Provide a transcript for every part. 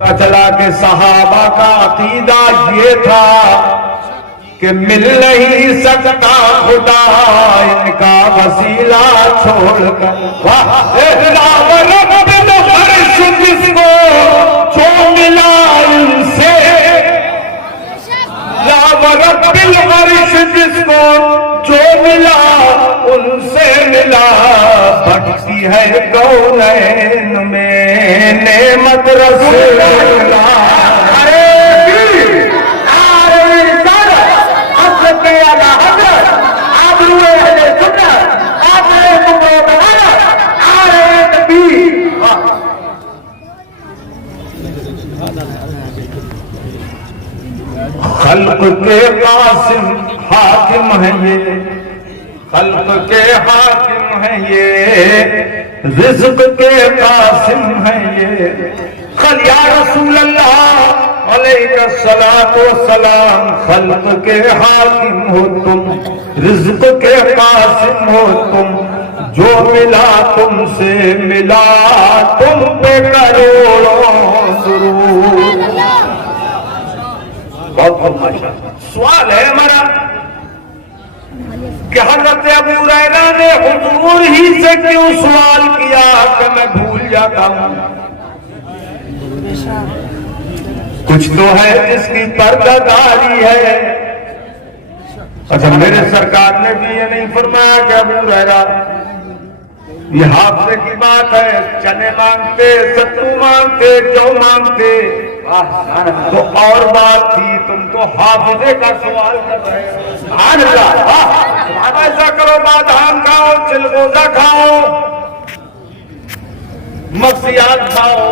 چلا کہ صحابہ کا عقیدہ یہ تھا کہ مل نہیں سکتا خدا ان کا وسیلہ چھوڑ کر جس کو جو ملا ان سے رب العرش جس کو جو ملا ان سے ملا بھٹتی ہے کونین میں نعمت رسول اللہ خلق کے قاسم حاکم ہیں یہ خلق کے حاکم ہیں یہ رزق کے قاسم ہیں یہ یا رسول اللہ علیہ الصلوۃ والسلام خلق کے حاکم ہو تم رزق کے قاسم ہو تم جو ملا تم سے ملا تم پہ کروڑوں درود. سوال ہے ہمارا کہ حضرت ابو ہریرہ نے حضور ہی سے کیوں سوال کیا کہ میں بھول جاتا ہوں. کچھ تو ہے جس کی پردہ داری ہے. اچھا میرے سرکار نے بھی یہ نہیں فرمایا کہ ابو ہریرہ یہ حافظے کی بات ہے چنے مانگتے ستو مانگتے جو مانگتے تو اور بات تھی تم تو حافظے کا سوال کر رہے ہو. ایسا کرو بادام کھاؤ چلگوزہ کھاؤ مغزیات کھاؤ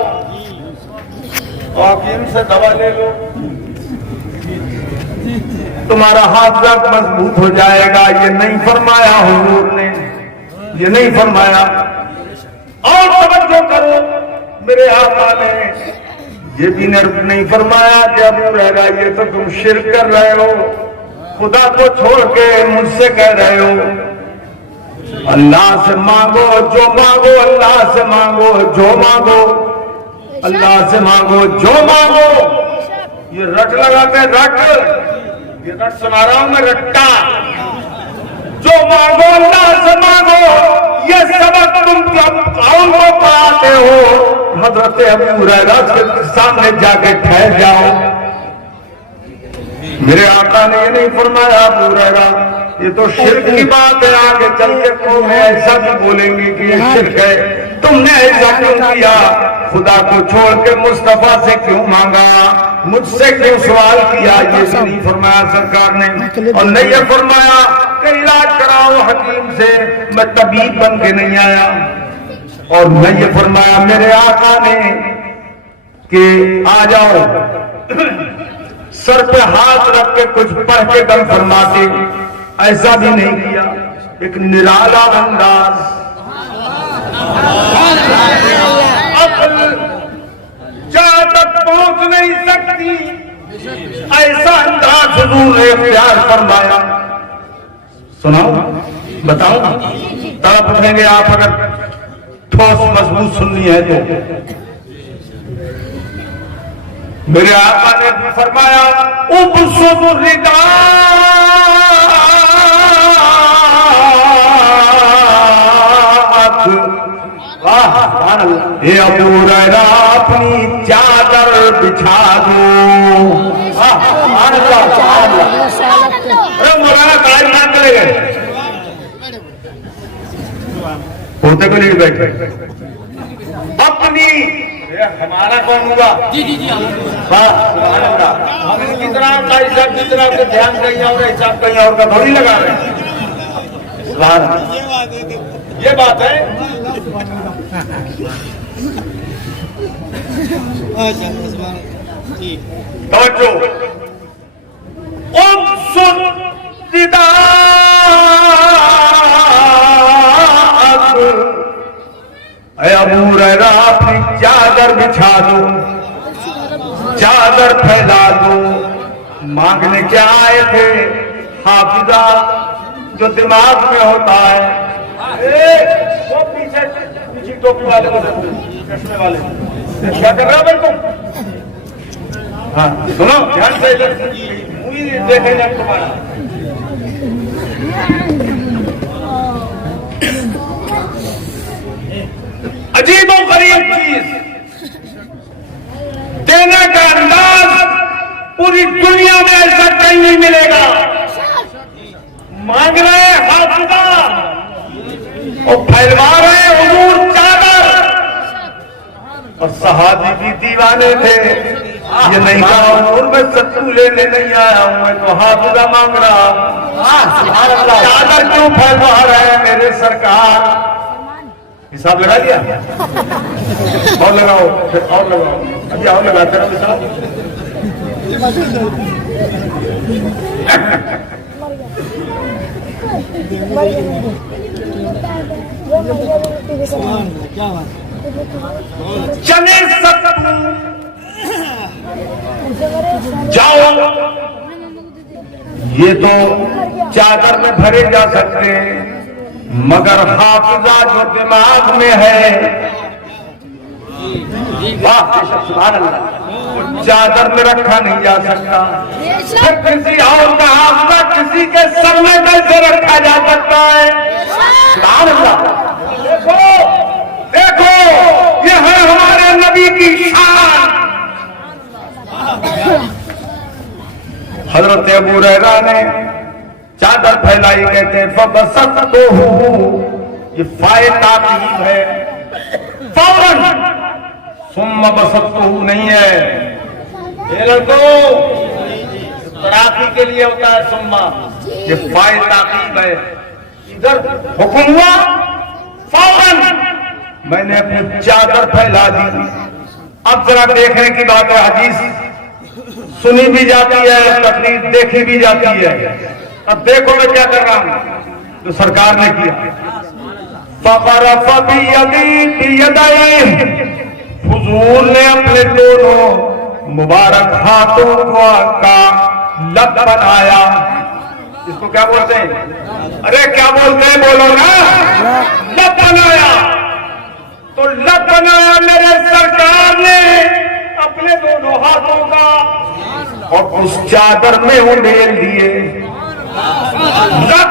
حکیم سے دوا لے لو تمہارا حافظہ مضبوط ہو جائے گا. یہ نہیں فرمایا حضور نے یہ نہیں فرمایا. اور توجہ کرو میرے آقا نے یہ بھی نہیں فرمایا کہ ابو ہریرہ یہ تو تم شرک کر رہے ہو خدا کو چھوڑ کے مجھ سے کہہ رہے ہو اللہ سے مانگو جو مانگو اللہ سے مانگو جو مانگو اللہ سے مانگو جو مانگو. یہ رٹ لگاتے رٹ یہ رٹ سنا رہا ہوں میں رٹا جو مانگو اللہ سے مانگو. یہ سبق تم قوم کو پڑھاتے ہو حضرت ابو ہریرہ کے سامنے جا کے ٹھہر جاؤ. میرے آقا نے یہ نہیں فرمایا ابو ہریرہ یہ تو شرک کی بات ہے آگے چل کے قوم ایسا بھی بولیں گے کہ یہ شرک ہے. تم نے ایسا کیوں کیا خدا کو چھوڑ کے مصطفیٰ سے کیوں مانگا مجھ سے کیوں سوال کیا. یہ بھی نہیں فرمایا سرکار نے. اور نہیں یہ فرمایا کہ علاج کراؤ حکیم سے میں طبیب بن کے نہیں آیا. اور نہیں یہ فرمایا میرے آقا نے کہ آ جاؤ سر پہ ہاتھ رکھ کے کچھ پڑھ کے دم فرماتے. ایسا بھی نہیں کیا. ایک نرالا انداز عقل جہاں تک پہنچ نہیں سکتی ایسا انداز حضور نے اختیار فرمایا. سناؤ بتاؤ تڑپ اٹھیں گے آپ اگر ٹھوس مضبوط سننی ہے تو. میرے آقا نے فرمایا ابسط رداء اے ابو ہریرہ اپنی چادر بچھا دو. مولانا قائم نہ کرے گئے ہوتے کو نہیں بیٹھے اپنی ہمارا کون ہوا ہم ان کی طرح قائد صاحب کی طرح دھیان کہیں اور حساب کہیں اور کا تھوڑی لگا رہے ہیں. یہ بات ہے. توجہ اے ابو ہریرہ اپنی چادر بچھا دو چادر پھیلا دو. مانگنے کیا آئے تھے حافظہ جو دماغ میں ہوتا ہے وہ پیچھے ٹوپی والے کو چشمے والے کیا کر رہا بھائی تم ہاں سنو دھیان سے مووی دیکھیں گے تمہارا عجیب و غریب چیز دینے کا انداز پوری دنیا میں ایسا کہیں نہیں ملے گا. مانگ رہے حافظہ اور پھیلوا رہے حضور چادر, اور صحابی بھی دیوانے تھے. یہ نہیں کہا حضور میں ستو لینے نہیں آیا ہوں, میں تو حافظہ مانگ رہا ہوں. چادر کیوں پھیلوا رہے ہیں میرے سرکار؟ حساب لگا دیا اور لگاؤ پھر اور لگاؤ ابھی اور لگاتے رہو حساب. چلے سب جاؤ, یہ تو چادر میں بھرے جا سکتے ہیں مگر حافظہ جو دماغ میں ہے سبحان اللہ چادر میں رکھا نہیں جا سکتا. پھر کسی اور کا حافظہ کسی کے سر میں کیسے رکھا جا سکتا ہے؟ سبحان اللہ. دیکھو دیکھو یہ ہے ہمارے نبی کی شان. حضرت ابو ہریرہ نے چادر پھیلائی, کہتے ہیں فبسطتہ, یہ فائے تاکید ہے فوراً, ثم بسطتہ نہیں ہے. یہ لڑکو تراقی کے لیے ہوتا ہے ثم, یہ فائے تاکید ہے. ادھر حکم ہوا فوراً میں نے اپنی چادر پھیلا دی. اب ذرا دیکھنے کی بات ہے, حدیث سنی بھی جاتی ہے, تقریر دیکھی بھی جاتی ہے. اب دیکھو میں کیا کر رہا ہوں تو سرکار نے کیا. فَقَرَفَ بِيَدَيْهِ, حضور نے اپنے دونوں مبارک ہاتھوں کا لب بنایا. اس کو کیا بولتے ہیں؟ ارے کیا بولتے ہیں بولو نا. لب بنایا تو لب بنایا میرے سرکار نے اپنے دونوں ہاتھوں کا, اور اس چادر میں انڈیل دیے. لب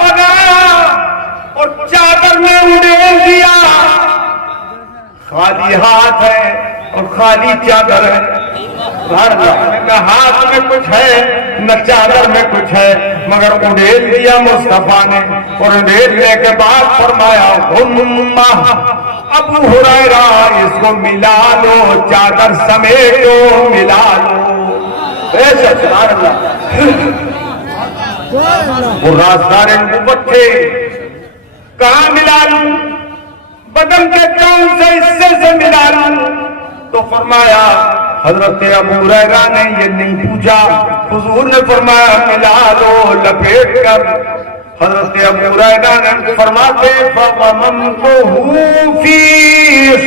بنایا اور چادر میں انڈیل دیا. خالی ہاتھ ہے اور خالی چادر ہے. نہ ہاتھ میں کچھ ہے نہ چادر میں کچھ ہے, مگر انڈیل دیا مصطفیٰ نے. اور انڈیلنے کے بعد فرمایا ابو ہریرہ اس کو ملا لو, چادر سمیٹو ملا لو. سبحان اللہ. وہ رازدار نبوت تھے, کہاں ملا لوں؟ بدن کے کون سے حصے سے ملا لوں؟ تو فرمایا حضرت ابو ہریرہ نے یہ نہیں پوچھا, حضور نے فرمایا ملا لو لپیٹ کر. حضرت ابو ہریرہ نے فرماتے فَضَمَمْتُهُ فِي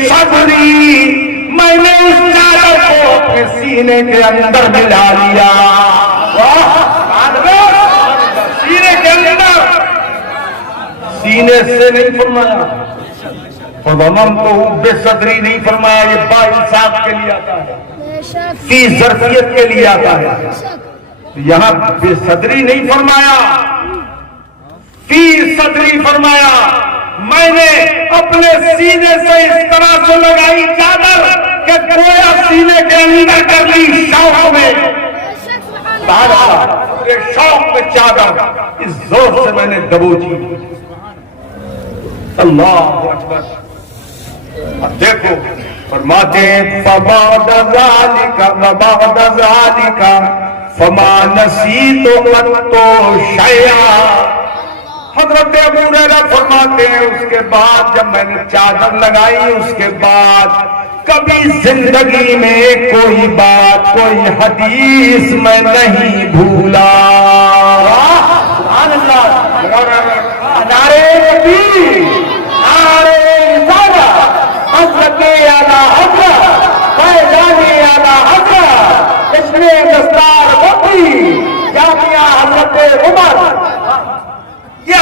صَدْرِي, میں نے اس چادر کو اپنے سینے کے اندر ملا لیا. سینے کے اندر, سینے سے نہیں فرمایا. فَضَمَمْتُهُ بِصَدْرِي نہیں فرمایا, یہ باانصاف کے لیے آتا ہے, فی ظرفیت کے لیے آتا ہے. یہاں بے صدری نہیں فرمایا, فی صدری فرمایا. میں نے اپنے سینے سے اس طرح سے لگائی چادر کہ گویا سینے کے اندر کر لی شوق میں. پورے شوق میں چادر اس زور سے میں نے دبوچی. اللہ اکبر. اب دیکھو فرماتے ہیں فَبَعْدَ ذَلِكَ وَبَعْدَ ذَلِكَ فَمَا نَسِيتُ قَطُّ شَيْئًا. حضرت ابو ہریرہ فرماتے ہیں اس کے بعد جب میں نے چادر لگائی اس کے بعد کبھی زندگی میں کوئی بات کوئی حدیث میں نہیں بھولا. سبحان اللہ. نعرہ تکبیر, نعرہ رسالت, حضرت اعلیٰ حضرت فیضان اعلیٰ حضرت اسم دستار بطی جامعہ حضرت عمر. یہ